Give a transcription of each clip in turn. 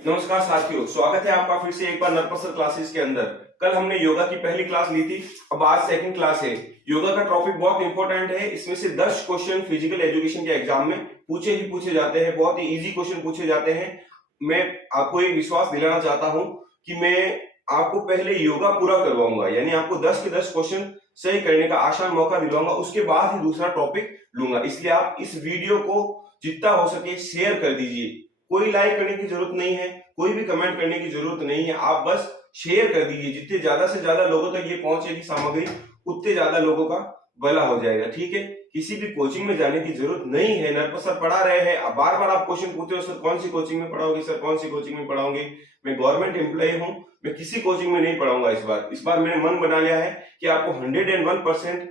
नमस्कार साथियों, स्वागत है आपका फिर से एक बार नरपसर क्लासेस के अंदर। कल हमने योगा की पहली क्लास ली थी, अब आज सेकंड क्लास है। योगा का टॉपिक बहुत इंपॉर्टेंट है। इसमें से 10 क्वेश्चन फिजिकल एजुकेशन के एग्जाम में पूछे जाते हैं। बहुत ही इजी क्वेश्चन पूछे जाते हैं। मैं आपको एक विश्वास दिलाना चाहता हूं कि मैं आपको पहले योगा पूरा करवाऊंगा, यानी आपको 10 के 10 क्वेश्चन सही करने का आसान मौका दिलाऊंगा, उसके बाद ही दूसरा टॉपिक लूंगा। इसलिए आप इस वीडियो को जितना हो सके शेयर कर दीजिए। कोई लाइक करने की जरूरत नहीं है, कोई भी कमेंट करने की जरूरत नहीं है, आप बस शेयर कर दीजिए। जितने ज्यादा से ज्यादा लोगों तक ये पहुंचेगी सामग्री, उतने ज्यादा लोगों का भला हो जाएगा। ठीक है, किसी भी कोचिंग में जाने की जरूरत नहीं है। नरपत सर पढ़ा रहे हैं। अब बार बार आप क्वेश्चन पूछते हो, सर कौन सी कोचिंग में पढ़ाओगे, सर कौन सी कोचिंग में पढ़ाओगे। मैं गवर्नमेंट एम्प्लॉय हूं, मैं किसी कोचिंग में नहीं पढ़ाऊंगा। इस बार मैंने मन बना लिया है कि आपको 101%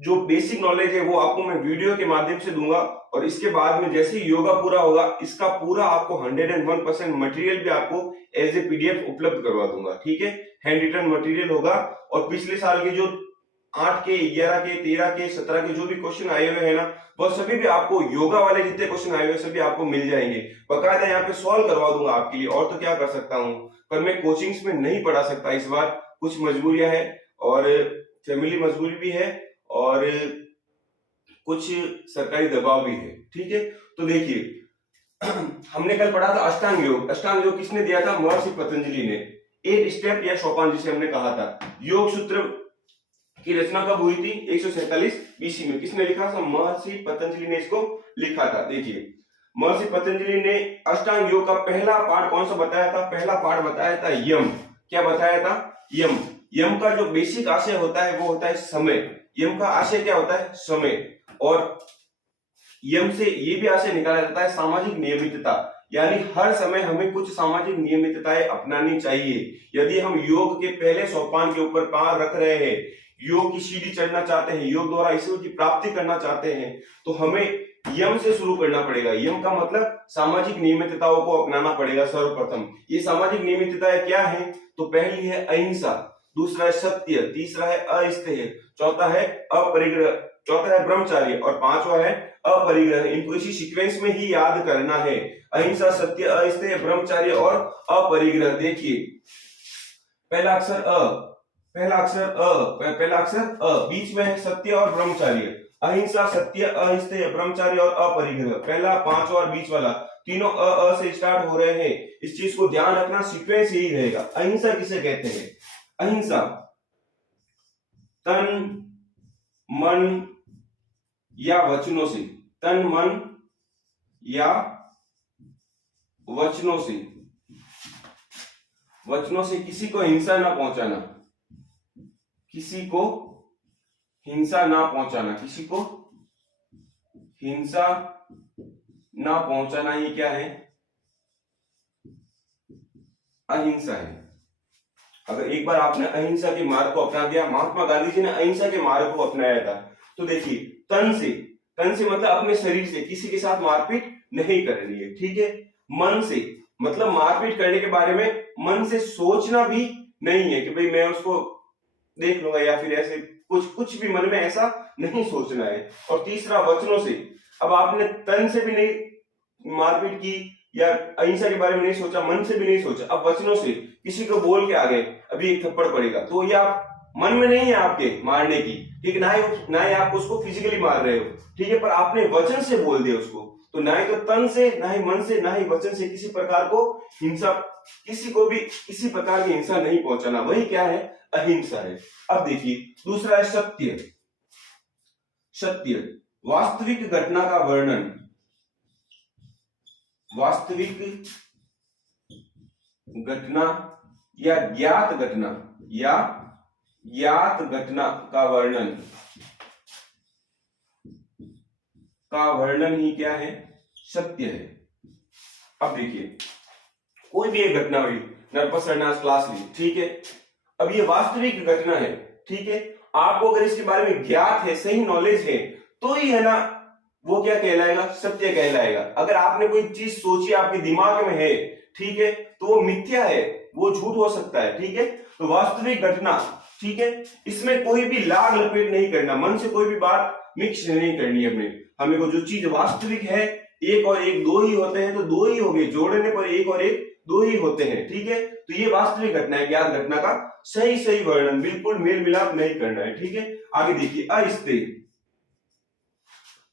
जो बेसिक नॉलेज है वो आपको मैं वीडियो के माध्यम से दूंगा, और इसके बाद में जैसे ही योगा पूरा होगा, इसका पूरा आपको 101% मटेरियल भी आपको एज ए पीडीएफ उपलब्ध करवा दूंगा। ठीक है, हैंड रिटन मटेरियल होगा। और पिछले साल के जो 8 के, 11 के, 13 के, 17 के जो भी क्वेश्चन आए हुए हैं ना, वो सभी भी आपको, योगा वाले जितने क्वेश्चन आए हुए सभी आपको मिल जाएंगे। बकायदा यहाँ पे सॉल्व करवा दूंगा आपके लिए। और तो क्या कर सकता हूँ, पर मैं कोचिंग्स में नहीं पढ़ा सकता इस बार, कुछ मजबूरियां है और फैमिली मजबूरी भी है और कुछ सरकारी दबाव भी है। ठीक है, तो देखिए हमने कल पढ़ा था अष्टांग योग। अष्टांग योग किसने दिया था? महर्षि पतंजलि ने। 8 स्टेप या सोपान जिसे हमने कहा था। योग सूत्र की रचना कब हुई थी? 147 बीसी में। किसने लिखा था? महर्षि पतंजलि ने इसको लिखा था। देखिए, महर्षि पतंजलि ने अष्टांग योग का पहला पार्ट कौन सा बताया था? पहला पार्ट बताया था यम। क्या बताया था? यम। यम का जो बेसिक आशय होता है वो होता है समय। यम का आशय क्या होता है? समय। और यम से ये भी आशय निकाला जाता है सामाजिक नियमितता, यानी हर समय हमें कुछ सामाजिक नियमितताएं अपनानी चाहिए। यदि हम योग के पहले सोपान के ऊपर पैर रख रहे हैं, योग की सीढ़ी चढ़ना चाहते हैं, योग द्वारा ईश्वर की प्राप्ति करना चाहते हैं, तो हमें यम से शुरू करना पड़ेगा। यम का मतलब सामाजिक नियमितताओं को अपनाना पड़ेगा सर्वप्रथम। ये सामाजिक नियमितताएं क्या है? तो पहली है अहिंसा, दूसरा है सत्य, तीसरा है अस्तेय, चौथा है अपरिग्रह, चौथा है ब्रह्मचार्य और पांचवा है अपरिग्रह। इनको इसी सीक्वेंस में ही याद करना है। अहिंसा, सत्य, अस्तेय, ब्रह्मचार्य और अपरिग्रह। देखिए, पहला अक्षर अ, पहला अक्षर अ, बीच में है सत्य और ब्रह्मचार्य। अहिंसा, सत्य, अस्तेय, ब्रह्मचार्य और अपरिग्रह। पहला, पांचवा और बीच वाला तीनों अ से स्टार्ट हो रहे हैं। इस चीज को ध्यान रखना, सीक्वेंस यही रहेगा। अहिंसा किसे कहते हैं? अहिंसा तन, मन या वचनों से, तन, मन या वचनों से किसी को हिंसा ना पहुंचाना, किसी को हिंसा ना पहुंचाना, किसी को हिंसा ना पहुंचाना ही क्या है? अहिंसा है। अगर एक बार आपने अहिंसा के मार्ग को अपना दिया, महात्मा गांधी जी ने अहिंसा के मार्ग को अपनाया था। तो देखिए, तन से मतलब अपने शरीर से किसी के साथ मारपीट नहीं करनी है। ठीक है, मन से मतलब मारपीट करने के बारे में मन से सोचना भी नहीं है कि भाई मैं उसको देख लूंगा, या फिर ऐसे कुछ भी मन में ऐसा नहीं सोचना है। और तीसरा, वचनों से। अब आपने तन से भी नहीं मारपीट की या अहिंसा के बारे में नहीं सोचा, मन से भी नहीं सोचा, अब वचनों से किसी को बोल के आ गए, अभी एक थप्पड़ पड़ेगा, तो ये आप मन में नहीं है आपके मारने की, ठीक है, ना ही आप उसको फिजिकली मार रहे हो, ठीक है, पर आपने वचन से बोल दिया उसको। तो ना ही तो तन से, ना ही मन से, ना ही वचन से किसी प्रकार को हिंसा, किसी को भी किसी प्रकार की हिंसा नहीं पहुंचाना, वही क्या है? अहिंसा है। अब देखिए, दूसरा है सत्य। वास्तविक घटना का वर्णन, वास्तविक घटना या ज्ञात घटना का वर्णन ही क्या है? सत्य है। अब देखिए, कोई भी एक घटना हुई, नरपत सर ने आज क्लास ली, ठीक है, अब ये वास्तविक घटना है, ठीक है, आपको अगर इसके बारे में ज्ञात है, सही नॉलेज है, तो ही है ना वो क्या कहलाएगा? सत्य कहलाएगा। अगर आपने कोई चीज सोची, आपके दिमाग में है, ठीक है, तो वो मिथ्या है, वो झूठ हो सकता है। ठीक है, तो वास्तविक घटना, ठीक है, इसमें कोई भी लाग लपेट नहीं करना, मन से कोई भी बात मिक्स नहीं करनी है। हमें को जो चीज वास्तविक है एक और एक दो ही होते हैं तो दो ही हो गए, जोड़ने पर एक और एक दो ही होते हैं, ठीक है। तो ये वास्तविक घटना है, ज्ञात घटना का सही सही वर्णन, बिल्कुल मेल मिलाप नहीं करना है, ठीक है। आगे देखिए, अस्तेय।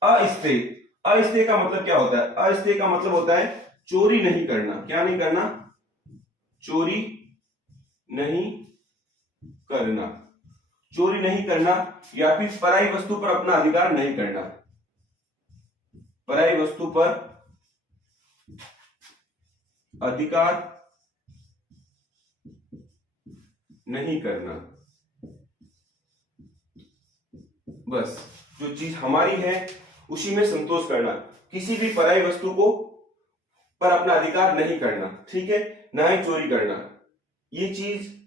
अस्तेय, अस्तेय का मतलब क्या होता है? अस्तेय का मतलब होता है चोरी नहीं करना। क्या नहीं करना? चोरी नहीं करना। चोरी नहीं करना या फिर पराई वस्तु पर अपना अधिकार नहीं करना। पराई वस्तु पर अधिकार नहीं करना। बस जो चीज हमारी है उसी में संतोष करना, किसी भी पराई वस्तु को पर अपना अधिकार नहीं करना, ठीक है, ना ही चोरी करना। ये चीज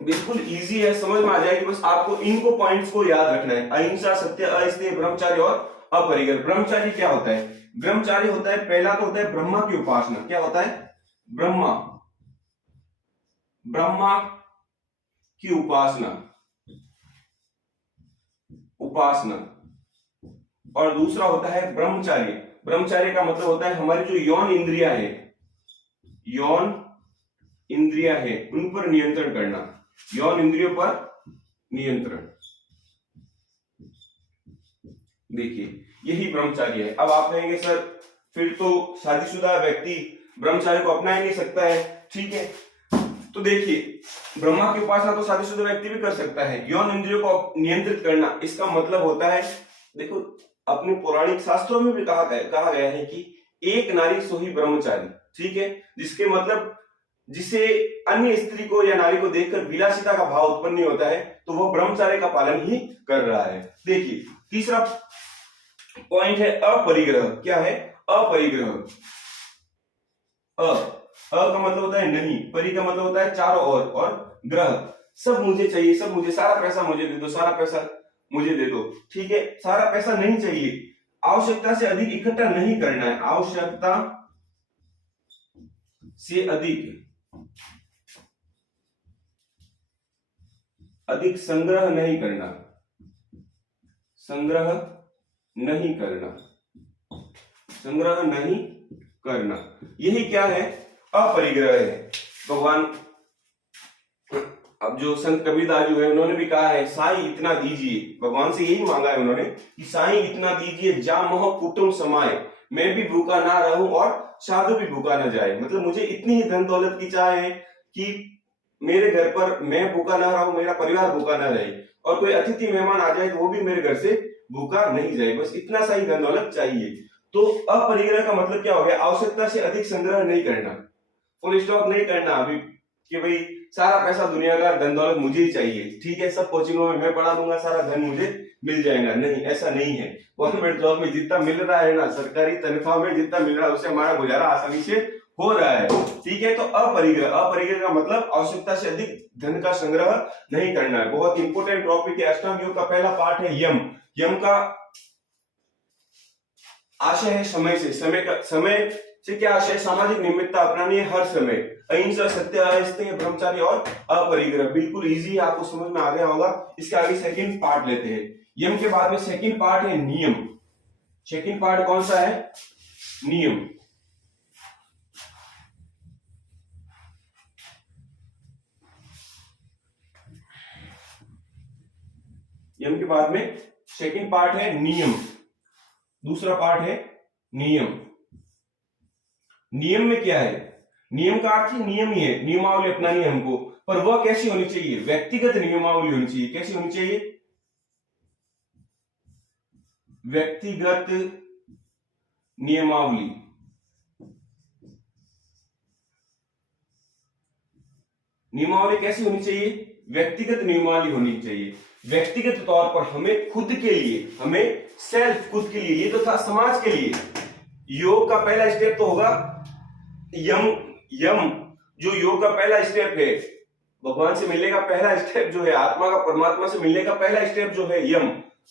बिल्कुल इजी है, समझ में आ जाएगी। बस आपको इनको पॉइंट्स को याद रखना है। अहिंसा, सत्य, अस्तेय, ब्रह्मचार्य और अपरिग्रह। ब्रह्मचार्य क्या होता है? ब्रह्मचार्य होता है, पहला तो होता है ब्रह्मा की उपासना। क्या होता है? ब्रह्मा, ब्रह्मा की उपासना, उपासना। और दूसरा होता है ब्रह्मचार्य। ब्रह्मचार्य का मतलब होता है हमारी जो यौन इंद्रियां है, यौन इंद्रियां है उन पर नियंत्रण करना, यौन इंद्रियों पर नियंत्रण। देखिए यही ब्रह्मचार्य है। अब आप कहेंगे सर फिर तो शादीशुदा व्यक्ति ब्रह्मचार्य को अपना ही नहीं सकता है, ठीक है। तो देखिए ब्रह्मा की उपासना तो शादीशुदा व्यक्ति भी कर सकता है। यौन इंद्रियों को नियंत्रित करना, इसका मतलब होता है, देखो अपने पौराणिक शास्त्रों में भी कहा गया है कि एक नारी सो ही ब्रह्मचारी, ठीक है। जिसके मतलब जिसे अन्य स्त्री को या नारी को देखकर विलासिता का भाव उत्पन्न नहीं होता है तो वह ब्रह्मचार्य का पालन ही कर रहा है। देखिए तीसरा पॉइंट है अपरिग्रह। क्या है? अपरिग्रह। अ का मतलब होता है नहीं, परि का मतलब होता है चारों ओर, और ग्रह सब मुझे चाहिए, सब मुझे, सारा पैसा मुझे दे दो, सारा पैसा मुझे दे दो, ठीक है। सारा पैसा नहीं चाहिए, आवश्यकता से अधिक इकट्ठा नहीं करना है, आवश्यकता से अधिक संग्रह नहीं करना, संग्रह नहीं करना, संग्रह नहीं करना। यही क्या है? अपरिग्रह है। भगवान, अब जो संत कबीरदास जो है उन्होंने भी कहा है साईं इतना दीजिए, भगवान से यही मांगा है उन्होंने कि साईं इतना दीजिए जा मोह कुटुंब समाए, मैं भी भूखा ना रहूं और साधु भी भूखा ना जाए। मतलब मुझे इतनी ही धन दौलत की चाह है कि मेरे घर पर मैं भूखा ना रहूं, मेरा परिवार भूखा ना रहे, और कोई अतिथि मेहमान आ जाए तो वो भी मेरे घर से भूखा नहीं जाए, बस इतना सा ही धन दौलत चाहिए। तो अपरिग्रह का मतलब क्या हो गया? आवश्यकता से अधिक संग्रह नहीं करना, फुल स्टॉक नहीं करना अभी कि भाई सारा पैसा दुनिया का धन दौलत मुझे ही चाहिए, ठीक है, सब कोचिंगों में मैं पढ़ा दूंगा, सारा धन मुझे मिल जाएगा। नहीं, ऐसा नहीं है। गवर्नमेंट जॉब में जितना मिल रहा है ना, सरकारी तनख्वाह में जितना मिल रहा है उससे हमारा गुजारा आसानी से हो रहा है, ठीक है। तो अपरिग्रह, अपरिग्रह का मतलब आवश्यकता से अधिक धन का संग्रह नहीं करना है। बहुत इंपोर्टेंट टॉपिक है। अष्टांग योग का पहला पार्ट है यम। यम का आशय है समय से, समय से क्या आशय? सामाजिक निमित्तता अपनानी है हर समय। अहिंसा, सत्य, अस्तेय, ब्रह्मचार्य और अपरिग्रह। बिल्कुल इजी है, आपको समझ में आ गया होगा। इसके आगे सेकंड पार्ट लेते हैं। यम के बाद में सेकंड पार्ट है नियम। सेकंड पार्ट कौन सा है? नियम। यम के बाद में सेकंड पार्ट है नियम, दूसरा पार्ट है नियम। नियम में क्या है? नियम का अर्थ ही नियम ही है, नियमावली अपनानी है हमको, पर वह कैसी होनी चाहिए? व्यक्तिगत नियमावली होनी चाहिए। कैसी होनी चाहिए? व्यक्तिगत नियमावली। नियमावली कैसी होनी चाहिए? व्यक्तिगत नियमावली होनी चाहिए। व्यक्तिगत तौर पर हमें खुद के लिए, हमें सेल्फ, खुद के लिए, ये तो था समाज के लिए। योग का पहला स्टेप तो होगा यम। यम जो योग का पहला स्टेप है, भगवान से मिलने का पहला स्टेप जो है, आत्मा का परमात्मा से मिलने का पहला स्टेप जो है यम,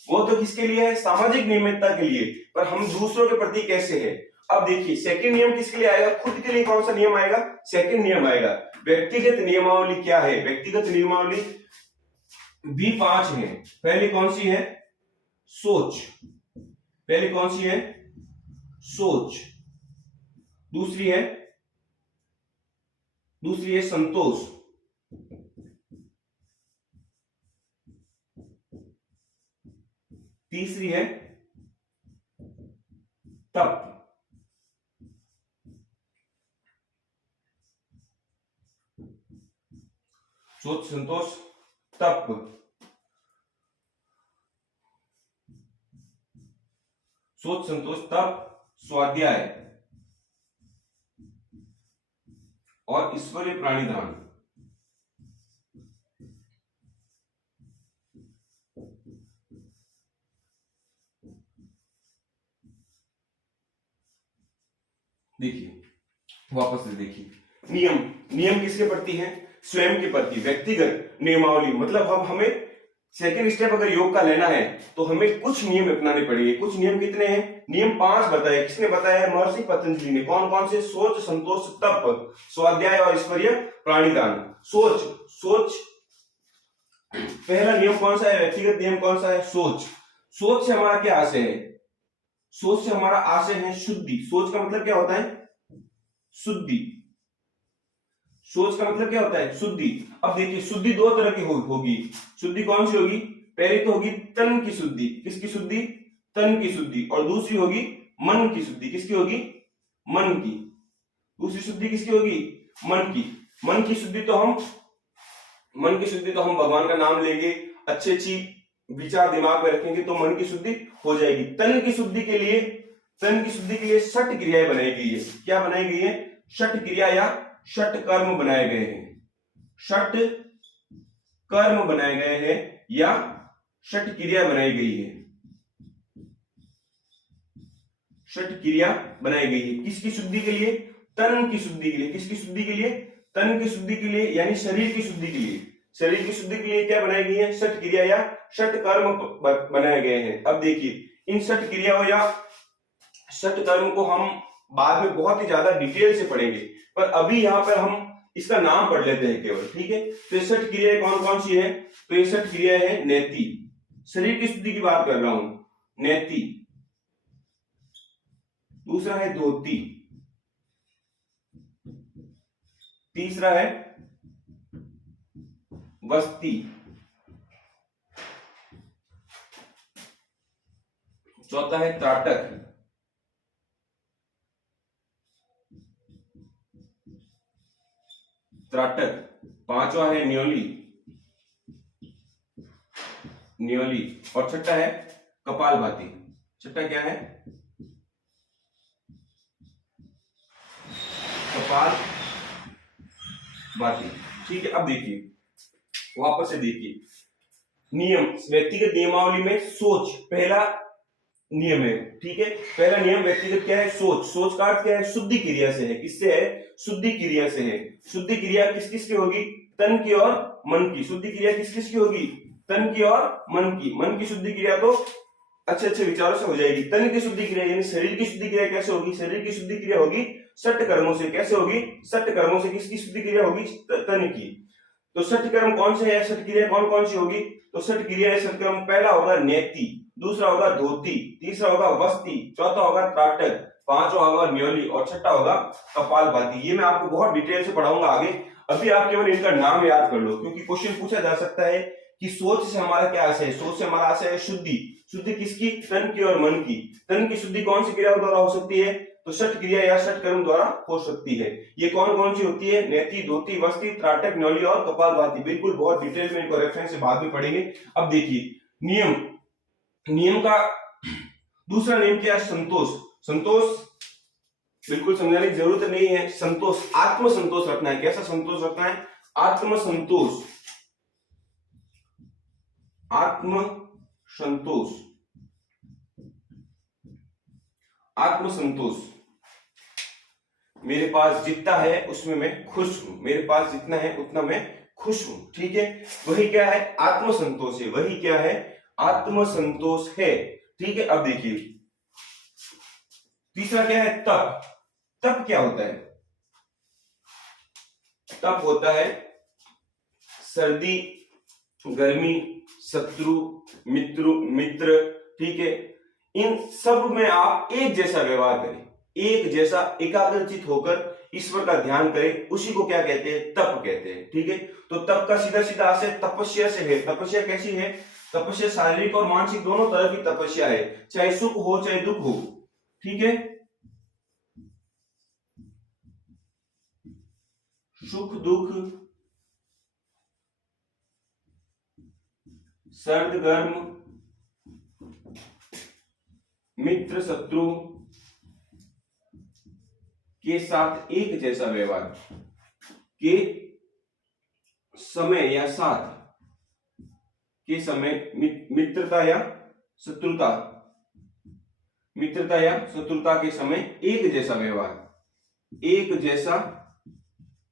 वो तो किसके लिए है? सामाजिक नियमितता के लिए। पर हम दूसरों के प्रति कैसे है? अब देखिए सेकंड नियम किसके लिए आएगा? खुद के लिए कौन सा नियम आएगा? सेकंड नियम आएगा। व्यक्तिगत नियमावली क्या है? व्यक्तिगत नियमावली भी 5 है। पहली कौन सी है? सोच। पहली कौन सी है? सोच, दूसरी है संतोष, तीसरी है तप, सोच, संतोष, तप, सोच, संतोष, तप, स्वाध्याय और ईश्वरीय प्राणिधान। देखिए, वापस से देखिए, नियम किसके प्रति है? स्वयं के प्रति, व्यक्तिगत नियमावली। मतलब हम हमें सेकंड स्टेप अगर योग का लेना है तो हमें कुछ नियम अपनाने पड़ेंगे। कुछ नियम कितने हैं? नियम 5 बताए। किसने बताया है? महर्षि पतंजलि ने। कौन कौन से? सोच, संतोष, तप, स्वाध्याय और ईश्वरीय प्राणिधान। सोच पहला नियम कौन सा है? व्यक्तिगत नियम कौन सा है? सोच से हमारा क्या आशय है? सोच से हमारा आशय है शुद्धि। सोच का मतलब क्या होता है? शुद्धि। सोच का मतलब क्या होता है? शुद्धि। अब देखिए, शुद्धि 2 तरह की होगी। शुद्धि कौन सी होगी? पहली तो होगी तन की शुद्धि। किसकी शुद्धि? तन की शुद्धि। और दूसरी होगी मन की शुद्धि। किसकी होगी? मन की। दूसरी शुद्धि किसकी होगी? मन की। मन की शुद्धि तो हम भगवान का नाम लेंगे, अच्छी विचार दिमाग में रखेंगे तो मन की शुद्धि हो जाएगी। तन की शुद्धि के लिए 6 क्रियाएं बनाई गई है। क्या बनाई गई है? 6 क्रिया या 6 कर्म बनाए गए हैं। 6 कर्म बनाए गए हैं या 6 क्रिया बनाई गई है। 6 क्रिया बनाई गई है। किसकी शुद्धि के लिए? तन की शुद्धि के लिए। किसकी शुद्धि के लिए? तन की शुद्धि के लिए, यानी शरीर की शुद्धि के लिए। शरीर की शुद्धि के लिए क्या बनाई गई है? 6 क्रिया या 6 कर्म बनाए गए हैं। अब देखिए, इन 6 क्रियाओं या 6 कर्म को हम बाद में बहुत ही ज्यादा डिटेल से पढ़ेंगे, पर अभी यहाँ पर हम इसका नाम पढ़ लेते हैं केवल। ठीक है, तो ये 6 क्रियाएं कौन कौन सी है? तो ये 6 क्रियाएं हैं नेति, शरीर की शुद्धि की बात कर रहा हूं, नेति। दूसरा है धोती, तीसरा है वस्ती, चौथा है त्राटक, पांचवा है न्योली, और छठा है कपालभाति। छठा क्या है? कपालभाति। ठीक है, अब देखिए, वापस से देखिए, नियम, व्यक्तिगत नियमावली में सोच पहला नियम है। ठीक है, पहला नियम व्यक्तिगत क्या है? सोच का अर्थ क्या है? शुद्धि क्रिया से है। किससे है? शुद्धि क्रिया से है। शुद्धि क्रिया किस किस की होगी? तन की और मन की। शुद्धि क्रिया किस किस की होगी? तन की और मन की। मन की शुद्धि क्रिया तो अच्छे विचारों से हो जाएगी। तन की शुद्धि क्रिया यानी शरीर की शुद्धि क्रिया कैसे होगी? शरीर की शुद्धि क्रिया होगी 6 कर्मों से। कैसे होगी? 6 कर्मों से। किसकी शुद्धि क्रिया होगी? तन की। तो 6 कर्म कौन से है? 6 क्रिया कौन कौन सी होगी? तो 6 क्रिया 6 कर्म, पहला होगा नेति, दूसरा होगा धोती, तीसरा होगा वस्ती, चौथा होगा त्राटक, पांचवा होगा न्योली और छठा होगा कपालभाति। ये मैं आपको बहुत डिटेल से पढ़ाऊंगा आगे। अभी आप केवल इनका नाम याद कर लो, क्योंकि क्वेश्चन पूछा जा सकता है कि सोच से हमारा क्या आशय है? सोच से हमारा आशय है शुद्धि। शुद्धि किसकी? तन की और मन की। तन की शुद्धि कौन सी क्रियाओं द्वारा हो सकती है? तो 6 क्रिया या 6 कर्म द्वारा हो सकती है। ये कौन कौन सी होती है? नेति, धोती, वस्ती, त्राटक, न्योली और कपालभाति। बिल्कुल बहुत डिटेल में इनको रेफरेंस से बाद में पढ़ेंगे। अब देखिए, नियम का दूसरा नियम क्या है? संतोष बिल्कुल समझाने की जरूरत नहीं है। संतोष, आत्म संतोष रखना है। कैसा संतोष रखना है? आत्म संतोष। मेरे पास जितना है उसमें मैं खुश हूं। मेरे पास जितना है उतना मैं खुश हूं। ठीक है, वही क्या है? आत्मसंतोष है। वही क्या है? आत्मसंतोष है। ठीक है, अब देखिए, तीसरा क्या है? तप क्या होता है? तप होता है सर्दी, गर्मी, शत्रु, मित्र। ठीक है, इन सब में आप एक जैसा व्यवहार करें, एक जैसा एकाग्रचित होकर ईश्वर का ध्यान करें, उसी को क्या कहते हैं, तप कहते हैं। ठीक है, तो तप का सीधा सीधा आशय तपस्या से है। तपस्या कैसी है, तपस्या शारीरिक और मानसिक दोनों तरह की तपस्या है, चाहे सुख हो चाहे दुख हो। ठीक है, सुख दुख, सर्द गर्म, मित्र शत्रु के साथ एक जैसा व्यवहार, के समय या साथ, के समय मित्रता या शत्रुता, मित्रता या शत्रुता के समय एक जैसा व्यवहार, एक जैसा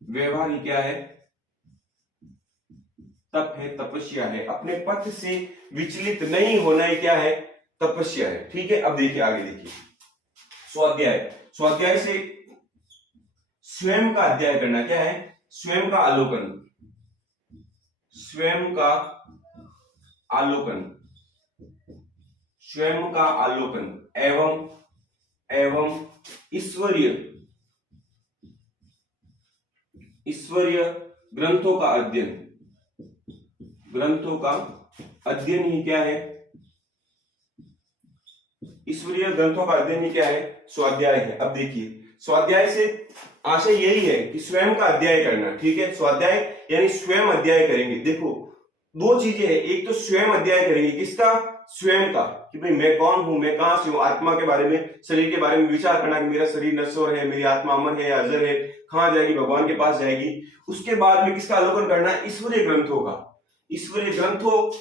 व्यवहार ही क्या है, तप है, तपस्या है। अपने पथ से विचलित नहीं होना ही क्या है, तपस्या है। ठीक है, अब देखिए आगे देखिए, स्वाध्याय। स्वाध्याय से स्वयं का अध्ययन करना, क्या है, स्वयं का अवलोकन, स्वयं का आलोकन, स्वयं का आलोकन एवं एवं ईश्वरीय ईश्वरीय ग्रंथों का अध्ययन, ग्रंथों का अध्ययन ही क्या है, ईश्वरीय ग्रंथों का अध्ययन ही क्या है, स्वाध्याय है। अब देखिए, स्वाध्याय से आशय यही है कि स्वयं का अध्ययन करना। ठीक है, स्वाध्याय यानी स्वयं अध्ययन करेंगे। देखो दो चीजें हैं, एक तो स्वयं अध्ययन करेंगे, किसका, स्वयं का, कि भाई मैं कौन हूं, मैं कहां से हूं, आत्मा के बारे में, शरीर के बारे में विचार करना कि मेरा शरीर नश्वर है, मेरी आत्मा अमर है या अजर है, कहां जाएगी, भगवान के पास जाएगी। उसके बाद में किसका अवलोकन करना है, ईश्वरीय ग्रंथों का, ईश्वरीय ग्रंथों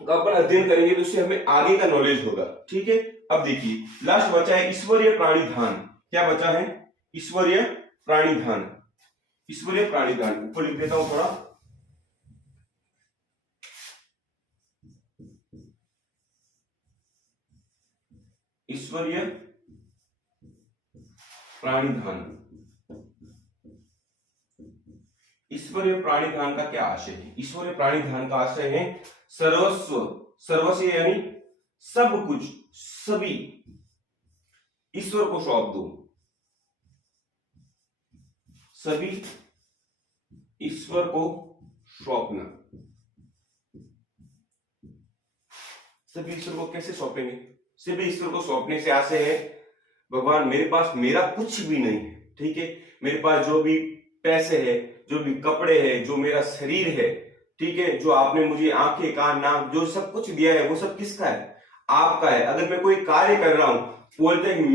का अपन अध्ययन करेंगे तो उससे हमें आगे का नॉलेज होगा। ठीक है, अब देखिए लास्ट बचा है ईश्वरीय प्राणिधान। क्या बचा है, ईश्वरीय प्राणिधान, ईश्वरीय प्राणिधान। ऊपर लिख देता हूं थोड़ा, ईश्वरीय प्राणिधान। ईश्वरीय प्राणिधान का क्या आशय है, ईश्वरीय प्राणिधान का आशय है सर्वस्व, सर्वस्व यानी सब कुछ, सभी ईश्वर को सौंप दो, सभी ईश्वर को सौंपना। सभी ईश्वर को कैसे सौंपेंगे, सभी ईश्वर को सौंपने से आशय है भगवान मेरे पास मेरा कुछ भी नहीं है। ठीक है, मेरे पास जो भी पैसे है, जो भी कपड़े हैं, जो मेरा शरीर है, ठीक है, जो आपने मुझे आंखें कान नाक जो सब कुछ दिया है, वो सब किसका है, आपका है। अगर मैं कोई कार्य कर रहा हूं, बोलते हैं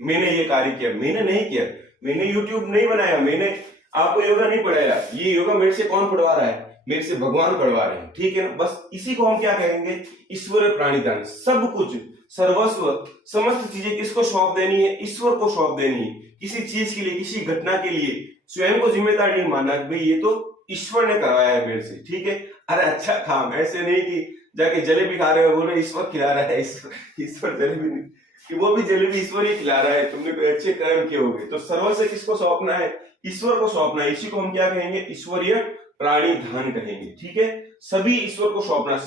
मैंने ये कार्य किया, मैंने नहीं किया, मैंने यूट्यूब नहीं बनाया, मैंने आपको योगा नहीं पढ़ाया, ये योगा मेरे से कौन पढ़वा रहा है, मेरे से भगवान पढ़वा रहे हैं। ठीक है ना, बस इसी को हम क्या कहेंगे, ईश्वर प्राणिधान। सब कुछ, सर्वस्व, समस्त चीजें किसको सौंप देनी है, ईश्वर को सौंप देनी है। किसी चीज के लिए, किसी घटना के लिए स्वयं को जिम्मेदार नहीं मानना कि भाई ये तो ईश्वर ने करवाया है मेरे से। ठीक है, अरे अच्छा काम, ऐसे नहीं कि जाके जलेबी खा रहे हो, बोल रहे ईश्वर खिला रहा है, ईश्वर जलेबी नहीं, कि वो भी जलेबी ईश्वर ही खिला रहा है, तुमने कोई अच्छे कर्म किए होंगे। तो सर्वस्व किसको सौंपना है, ईश्वर को सौंपना है। इसी को हम क्या कहेंगे, ईश्वरीय प्राणिधान कहेंगे। ठीक है, सभी ईश्वर को सौंपना,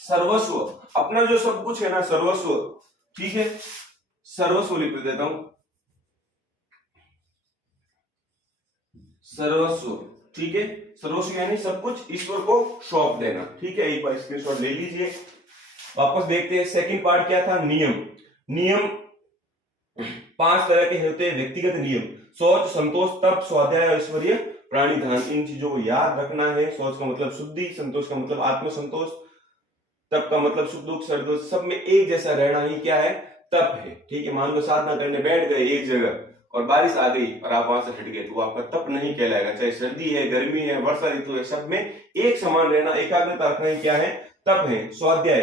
सर्वस्व, अपना जो सब कुछ है ना, सर्वस्व। ठीक है, सर्वस्व लिख देता हूं, सर्वस्व। ठीक है, सर्वस्व यानी सब कुछ ईश्वर को सौंप देना। ठीक है, एक बार स्क्रीनशॉट ले लीजिए। वापस देखते हैं सेकंड पार्ट क्या था, नियम। नियम 5 तरह के होते हैं, व्यक्तिगत नियम, शौच, संतोष, तप, स्वाध्याय और ईश्वरीय प्राणिधान। इन चीजों को याद रखना है। शौच का मतलब शुद्धि, संतोष का मतलब आत्मसंतोष, तप का मतलब सुख दुख सर्दोष, सब में एक जैसा रहना ही क्या है, तप है। ठीक है, मान लो साधना करने बैठ गए एक जगह और बारिश आ गई और आप वहां से हट गए, तो आपका तप नहीं कहलाएगा। चाहे सर्दी है, गर्मी है, वर्षा ऋतु है, सब में एक समान रहना, एकाग्रता रखना ही क्या है, तप है। स्वाध्याय,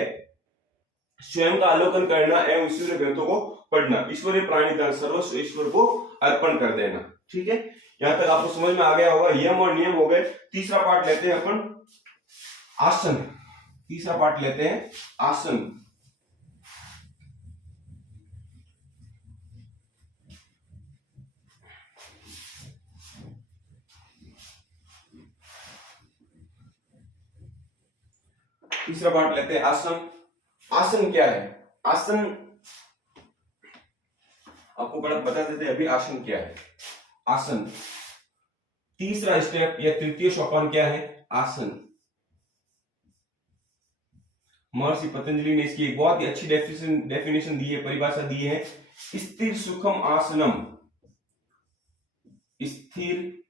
स्वयं का अवलोकन करना एवं ईश्वरीय ग्रंथों को पढ़ना। ईश्वरीय प्राणिधान, सर्वस्व ईश्वर को अर्पण कर देना। ठीक है, यहां तक आपको समझ में आ गया होगा। यम और नियम हो गए। तीसरा पार्ट लेते हैं अपन, आसन। तीसरा पार्ट लेते हैं, आसन। तीसरा पार्ट लेते हैं, आसन। आसन क्या है? आसन आपको बड़ा बता देते हैं अभी आसन क्या है। आसन तीसरा स्टेप या तृतीय सोपान क्या है? आसन। महर्षि पतंजलि ने इसकी एक बहुत ही अच्छी डेफिनेशन दी है, परिभाषा दी है। स्थिर सुखम आसनम, स्थिर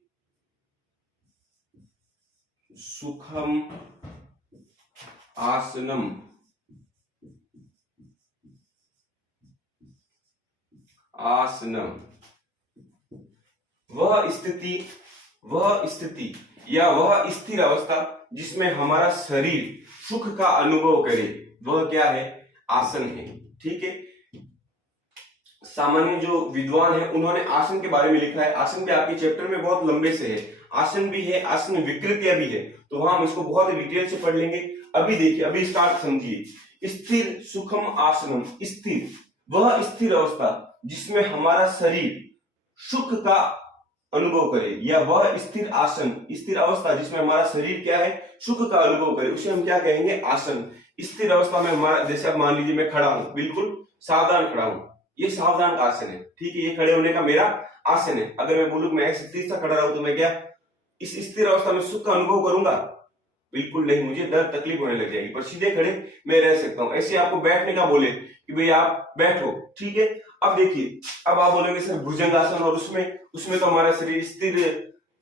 सुखम आसनम, आसनम वह स्थिति या वह स्थिर अवस्था जिसमें हमारा शरीर सुख का अनुभव करे, वह क्या है? आसन है। ठीक है, सामान्य जो विद्वान है उन्होंने आसन के बारे में लिखा है। आसन भी आपके चैप्टर में बहुत लंबे से है, आसन भी है, आसन विकृतियां भी है, तो वहां हम इसको बहुत ही डिटेल से पढ़ लेंगे। अभी देखिए, अभी स्टार्ट समझिए। स्थिर सुखम आसनम, स्थिर वह स्थिर अवस्था जिसमें हमारा शरीर सुख का अनुभव करे, या वह स्थिर आसन, स्थिर अवस्था जिसमें हमारा शरीर क्या है? सुख का अनुभव करे, उसे हम क्या कहेंगे? आसन। स्थिर अवस्था में हमारा, जैसे अब मान लीजिए मैं खड़ा हूं, बिल्कुल सावधान खड़ा हूं, ये सावधान का आसन है। ठीक है, ये खड़े होने का मेरा आसन है। अगर मैं बोलूं मैं स्थिर सा खड़ा रहूं तो मैं क्या इस स्थिर अवस्था में सुख का अनुभव करूंगा? बिल्कुल नहीं, मुझे दर्द तकलीफ होने लग जाएगी। पर सीधे खड़े मैं रह सकता हूं। ऐसे आपको बैठने का बोले कि भाई आप बैठो, ठीक है। अब देखिए, अब आप बोलेंगे सर भुजंगासन, और उसमें तो हमारा शरीर स्थिर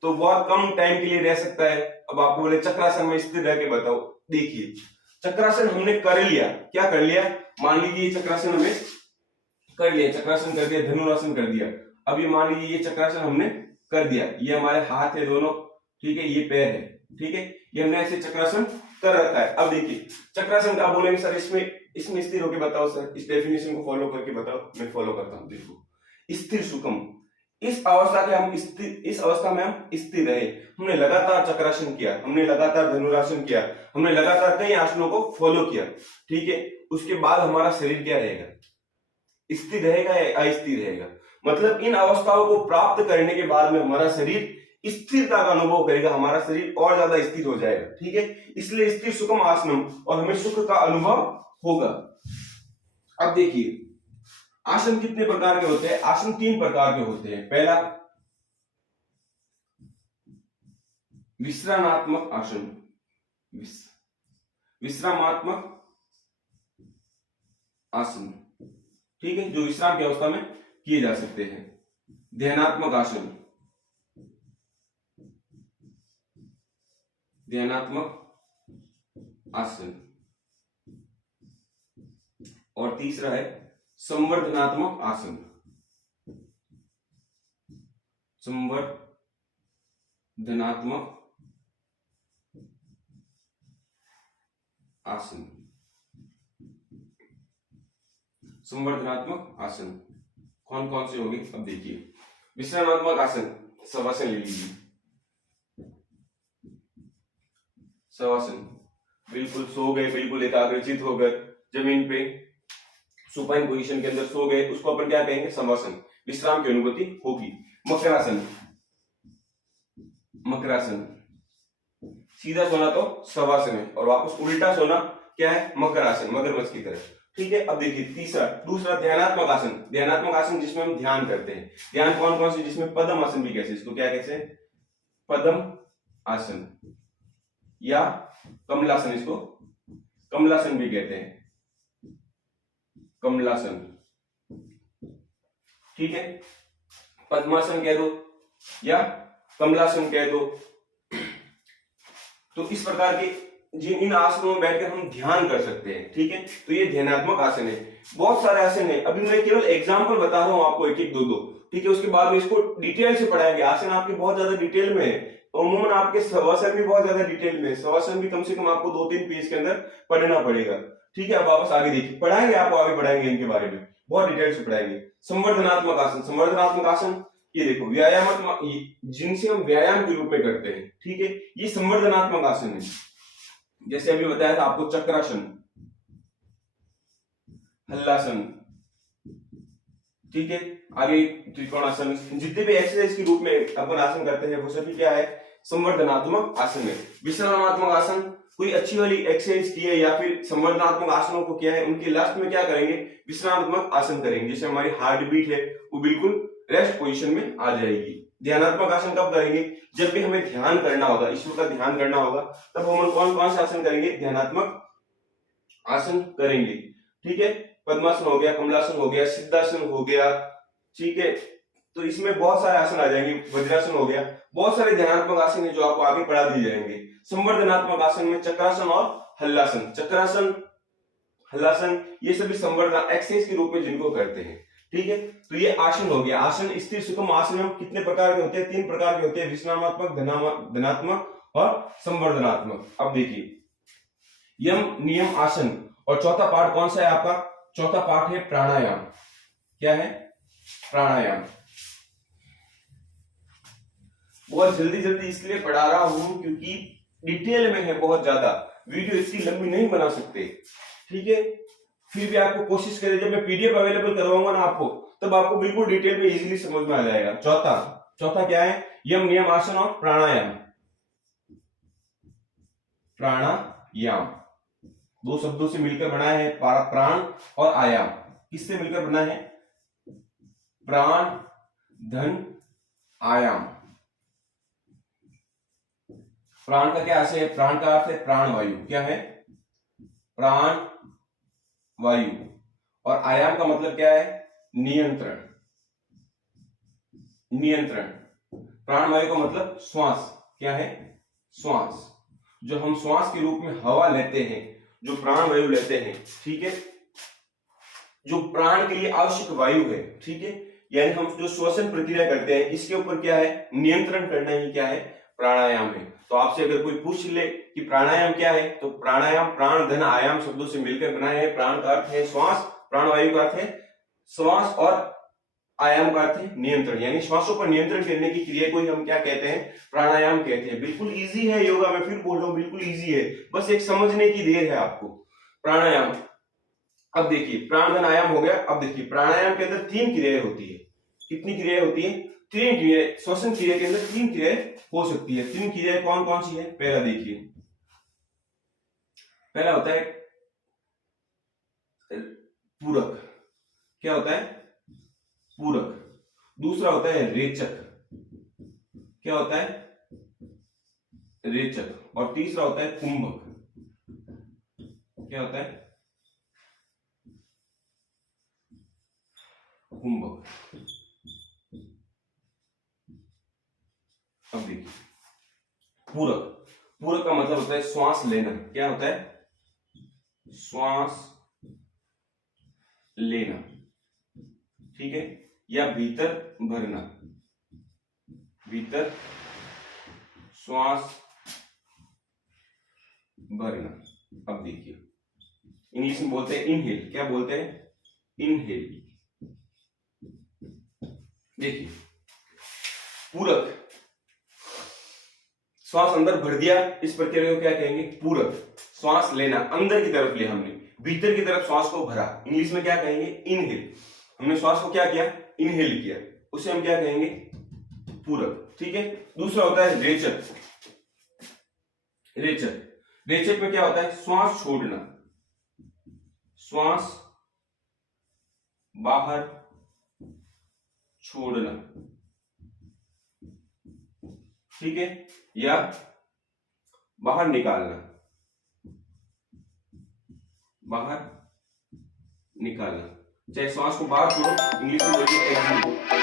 तो बहुत कम टाइम के लिए रह सकता है। अब आपको बोले चक्रासन में स्थिर रह के बताओ। देखिए, चक्रासन हमने कर लिया, क्या कर लिया? मान लीजिए चक्रासन हमने कर लिया, चक्रासन कर दिया, धनुरासन कर दिया। अब ये मान लीजिए ये चक्रासन हमने कर दिया, ये हमारे हाथ है दोनों, ठीक है, ये पैर है, ठीक है, ये हमने ऐसे चक्रासन कर रखा है। अब देखिए चक्रासन का बोलेंगे सर इसमें स्थिर होके बताओ सर, इस डेफिनेशन को फॉलो करके बताओ। मैं फॉलो करता हूं। देखो, स्थिर सुखम, इस अवस्था में हम स्थिर रहे। हमने लगातार चक्रासन किया, हमने लगातार धनुरासन किया, हमने लगातार कई आसनों को फॉलो किया, ठीक है। उसके बाद हमारा शरीर क्या रहेगा? स्थिर रहेगा या अस्थिर रहेगा? मतलब इन अवस्थाओं को प्राप्त करने के बाद में हमारा शरीर स्थिरता का अनुभव करेगा, हमारा शरीर और ज्यादा स्थिर हो जाएगा, ठीक है। इसलिए स्थिर सुखम आसनम, और हमें सुख का अनुभव होगा। अब देखिए, आसन कितने प्रकार के होते हैं? आसन 3 प्रकार के होते हैं। पहला विश्रामात्मक आसन, विश्रामात्मक आसन, ठीक है, जो विश्राम की अवस्था में किए जा सकते हैं। ध्यानात्मक आसन, ध्यानात्मक आसन, और तीसरा है संवर्धनात्मक आसन, संवर्धनात्मक आसन, संवर्धनात्मक आसन कौन कौन से होंगे? अब देखिए, विश्रामात्मक आसन, शवासन ले लीजिए। शवासन, बिल्कुल सो गए, बिल्कुल एकाग्रचित हो गए जमीन पे, सुपाइन पोजीशन के अंदर सो गए, उसको अपन क्या कहेंगे? शवासन। विश्राम की अनुभूति होगी। मकरासन, मकरासन सीधा सोना तो शवासन है, और वापस उल्टा सोना क्या है? मकरासन, मगरमच्छ की तरह, ठीक है। अब देखिए दूसरा ध्यानात्मक आसन, ध्यानात्मक आसन जिसमें हम ध्यान करते हैं। ध्यान कौन कौन से? जिसमें पद्म आसन भी कहते हैं, इसको क्या कहते हैं? पद्म आसन, या कमलासन, इसको कमलासन भी कहते हैं, कमलासन, ठीक है। पद्मासन कह दो या कमलासन कह दो। तो इस प्रकार के इन आसनों में बैठकर हम ध्यान कर सकते हैं, ठीक है। तो ये ध्यानात्मक आसन है। बहुत सारे आसन है, अभी मैं केवल एग्जांपल बता रहा हूं आपको, एक एक दो, ठीक है। उसके बाद में इसको डिटेल से पढ़ाएंगे। आसन आपके बहुत ज्यादा डिटेल में है, उमूमन आपके शवासन भी बहुत ज्यादा डिटेल में है। शवासन भी कम से कम आपको 2-3 पेज के अंदर पढ़ना पड़ेगा, ठीक है। अब वापस आगे देखिए, पढ़ाएंगे आपको, आगे पढ़ाएंगे इनके बारे में, बहुत डिटेल से पढ़ाएंगे। संवर्धनात्मक आसन, संवर्धनात्मक आसन ये देखो व्यायामात्मक, जिनसे हम व्यायाम के रूप में करते हैं, ठीक है, ये संवर्धनात्मक आसन है। जैसे अभी बताया था आपको चक्रासन, हल्लासन, ठीक है, आगे त्रिकोणासन, जितने भी एक्सरसाइज के रूप में अपन आसन करते हैं वो सभी क्या है? संवर्धनात्मक आसन है। विश्रामात्मक आसन कोई अच्छी वाली एक्सरसाइज की है या फिर संवर्धनात्मक आसनों को किया है, उनके लास्ट में क्या करेंगे, विश्रामात्मक आसन करेंगे, जिससे हमारी हार्ट बीट है वो बिल्कुल रेस्ट पोजीशन में आ जाएगी। ध्यानात्मक आसन कब करेंगे, जब भी हमें ध्यान करना होगा, ईश्वर का ध्यान करना होगा, तब हम कौन कौन से आसन करेंगे, ध्यानात्मक आसन करेंगे। ठीक है, पद्मासन हो गया, कमलासन हो गया, सिद्धासन हो गया। ठीक है, तो इसमें बहुत सारे आसन आ जाएंगे, वज्रासन हो गया, बहुत सारे ध्यानात्मक आसन है जो आपको आगे पढ़ा दिए जाएंगे। संवर्धनात्मक आसन में चक्रासन और हल्लासन, चक्रासन हल्लासन ये सभी संवर्धन एक्सरसाइज के रूप में जिनको करते हैं। ठीक है, तो ये आसन हो गया। आसन स्थिर सुगम आसन में कितने प्रकार के होते हैं, 3 प्रकार के होते हैं, विश्रामात्मक, धनात्मक और संवर्धनात्मक। अब देखिए, यम नियम आसन, और चौथा पार्ट कौन सा है आपका, चौथा पार्ट है प्राणायाम। क्या है, प्राणायाम। बहुत जल्दी जल्दी इसलिए पढ़ा रहा हूं क्योंकि डिटेल में है बहुत ज्यादा, वीडियो इसकी लंबी नहीं बना सकते। ठीक है, फिर भी आपको कोशिश करें, जब मैं पीडीएफ अवेलेबल करवाऊंगा ना आपको, तब आपको बिल्कुल डिटेल में इजीली समझ में आ जाएगा। चौथा क्या है, यम नियम आसन और प्राणायाम। प्राणायाम 2 शब्दों से मिलकर बना है, प्राण और आयाम। किससे मिलकर बना है, प्राण धन आयाम। प्राण का क्या अर्थ है, प्राण का अर्थ है प्राण वायु। क्या है, प्राण वायु। और आयाम का मतलब क्या है, नियंत्रण। नियंत्रण, प्राण वायु का मतलब श्वास। क्या है, श्वास। जो हम श्वास के रूप में हवा लेते हैं, जो प्राण वायु लेते हैं, ठीक है, जो प्राण के लिए आवश्यक वायु है, ठीक है, यानी हम जो श्वसन प्रक्रिया करते हैं, इसके ऊपर क्या है, नियंत्रण करना ही क्या है, प्राणायाम है। तो आपसे अगर कोई पूछ ले कि प्राणायाम क्या है, तो प्राणायाम प्राण धन आयाम शब्दों से मिलकर बना है। प्राण का अर्थ है श्वास, प्राण वायु का अर्थ है श्वास, और आयाम का अर्थ है नियंत्रण, यानी श्वासों पर नियंत्रण करने की क्रिया को ही हम क्या कहते हैं, प्राणायाम कहते हैं। बिल्कुल इजी है योगा, मैं फिर बोल रहा हूं बिल्कुल इजी है, बस एक समझने की देर है आपको। प्राणायाम, अब देखिए प्राण धन आयाम हो गया। अब देखिए प्राणायाम के अंदर 3 क्रियाएं होती है। कितनी क्रियाएं होती है, 3 क्रियाएं। श्वसन क्रिया के अंदर 3 क्रियाएं हो सकती है। 3 क्रियाएं कौन कौन सी है, पहला देखिए, पहला होता है पूरक। क्या होता है, पूरक। दूसरा होता है रेचक। क्या होता है, रेचक। और तीसरा होता है कुंभक। क्या होता है, कुंभक। अब देखिए पूरक, पूरक का मतलब होता है श्वास लेना। क्या होता है, श्वास लेना, ठीक है, या भीतर भरना, भीतर श्वास भरना। अब देखिए इंग्लिश में बोलते हैं इनहेल। क्या बोलते हैं, इनहेल। देखिए पूरक, श्वास अंदर भर दिया, इस प्रक्रिया को क्या कहेंगे, पूरक। श्वास लेना, अंदर की तरफ लिया हमने, भीतर की तरफ श्वास को भरा, इंग्लिश में क्या कहेंगे, इनहेल। हमने श्वास को क्या किया, इनहेल किया, उसे हम क्या कहेंगे, पूरक। ठीक है, दूसरा होता है रेचक। रेचक, रेचक में क्या होता है, श्वास छोड़ना, श्वास बाहर छोड़ना, ठीक है, या बाहर निकालना, बाहर निकालना। चाहे श्वास को बाहर छोड़ो, इंग्लिश में बोलिए एक्सहेल।